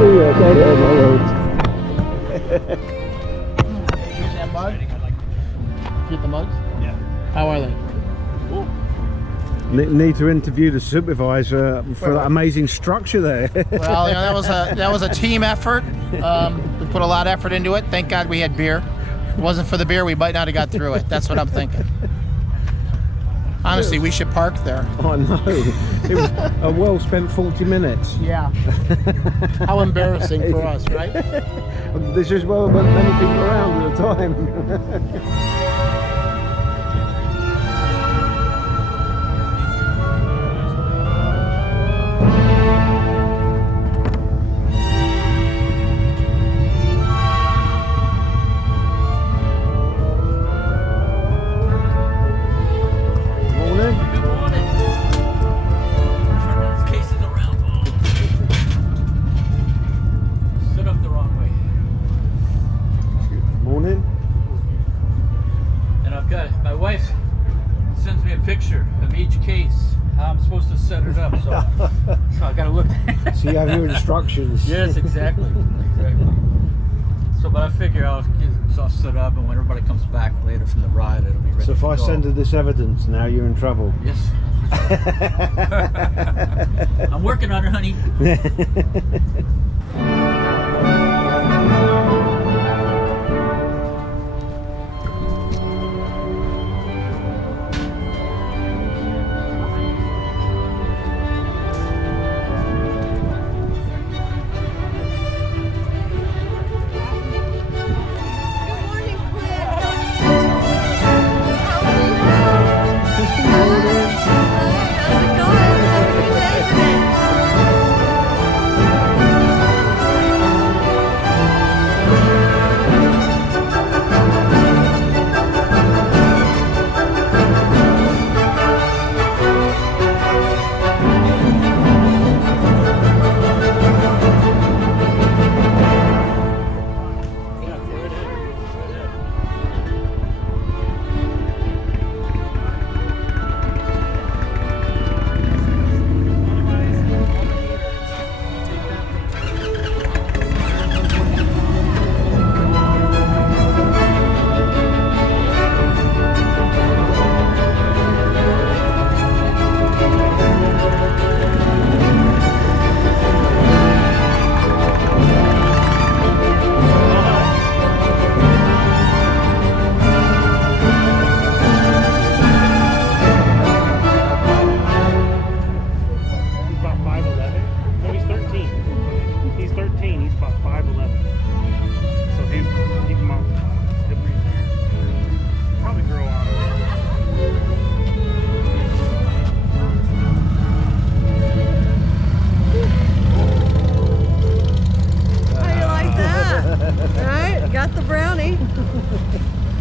Yeah, okay, no worries. Get that mug? Get the mugs? Yeah. How are they? Cool. Need to interview the supervisor for that amazing structure there. Well, you know, that was a team effort. We put a lot of effort into it. Thank God we had beer. If it wasn't for the beer, we might not have got through it. That's what I'm thinking. Honestly, we should park there. I know. It was a well spent 40 minutes. Yeah. How embarrassing for us, right? There's just well many people around at the time. So you have your instructions. Yes, exactly. So, but I figure I'll get it all set up, and when everybody comes back later from the ride, it'll be ready. So if I send her this evidence, now you're in trouble. Yes. I'm working on it, honey.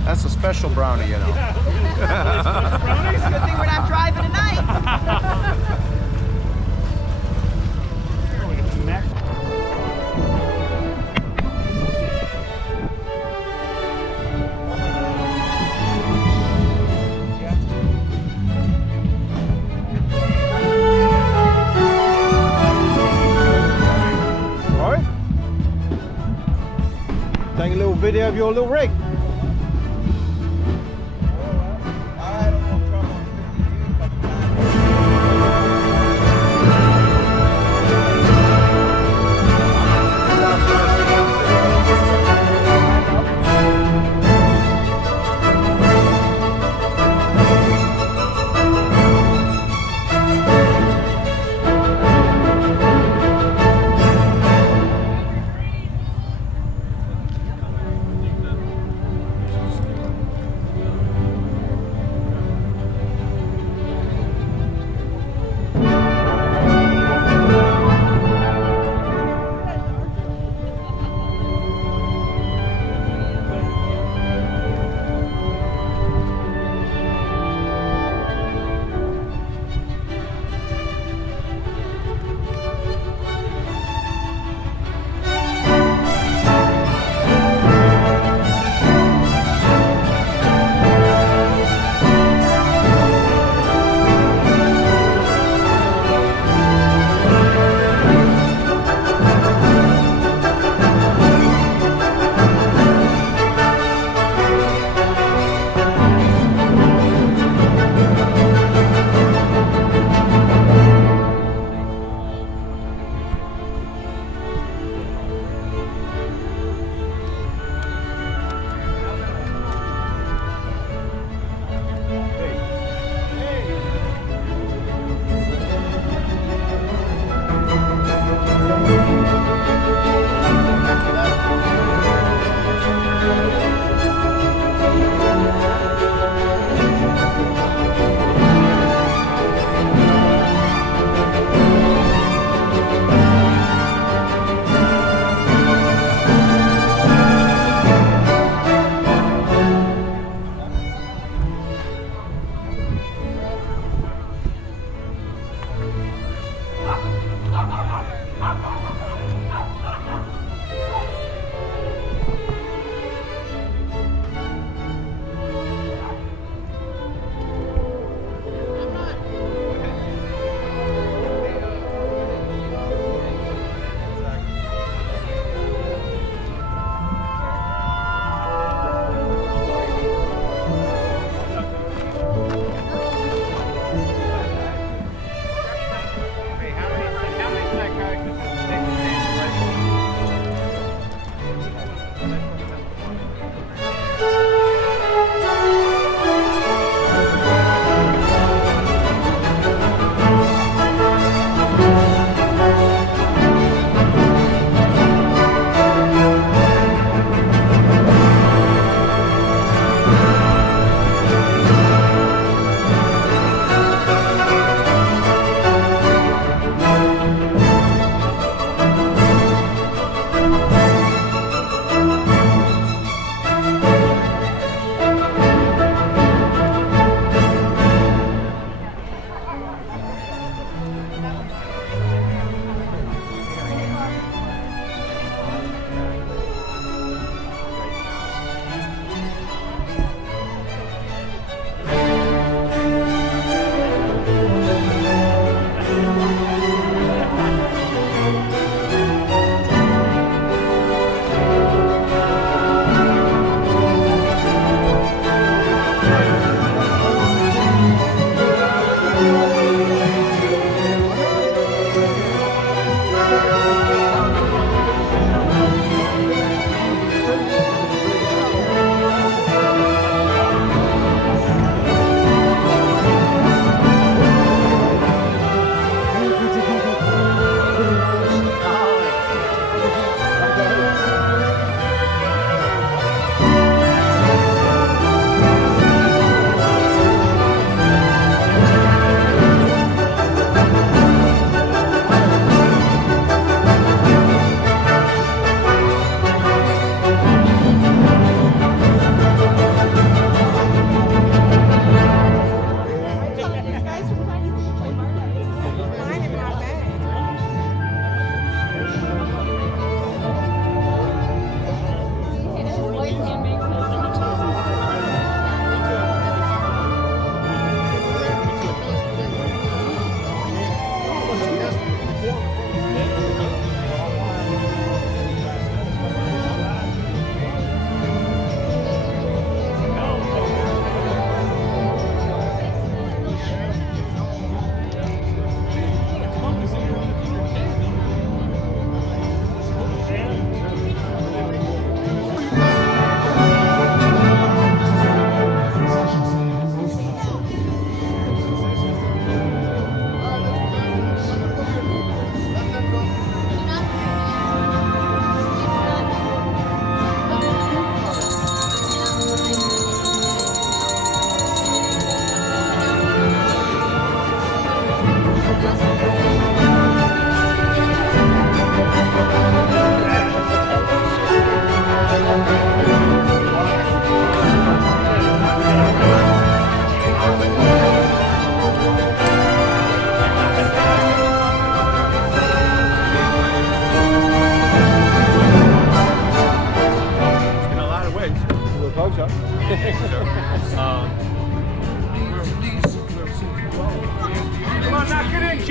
That's a special brownie, you know. It's a good thing we're not driving tonight. All right. Take a little video of your little rig.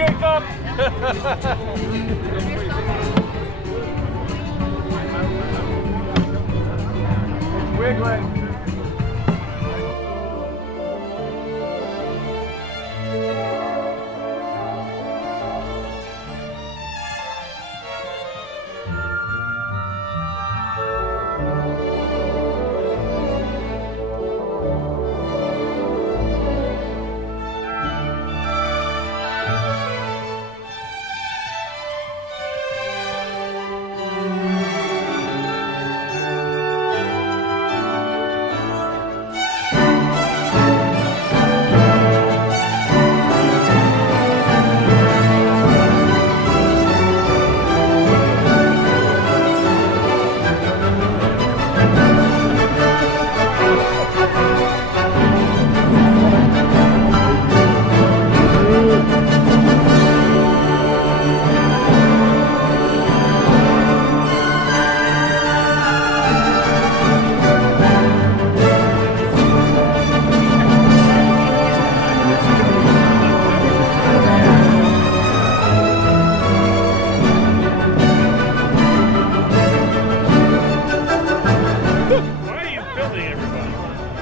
wake up. Wiggling.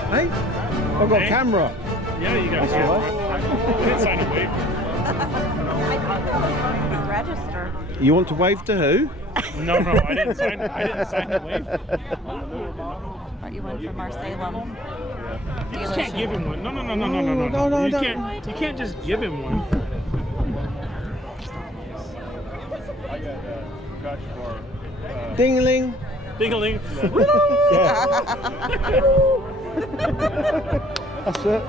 Hey, I've got a camera. Yeah, you got a camera. I didn't sign a waiver. Register. You want to wave to who? No, I didn't sign the waiver. Aren't you one from our Salem? You just can't give him one. No. No, You can't just give him one. Ding-a-ling. Ding-a-ling. That's it.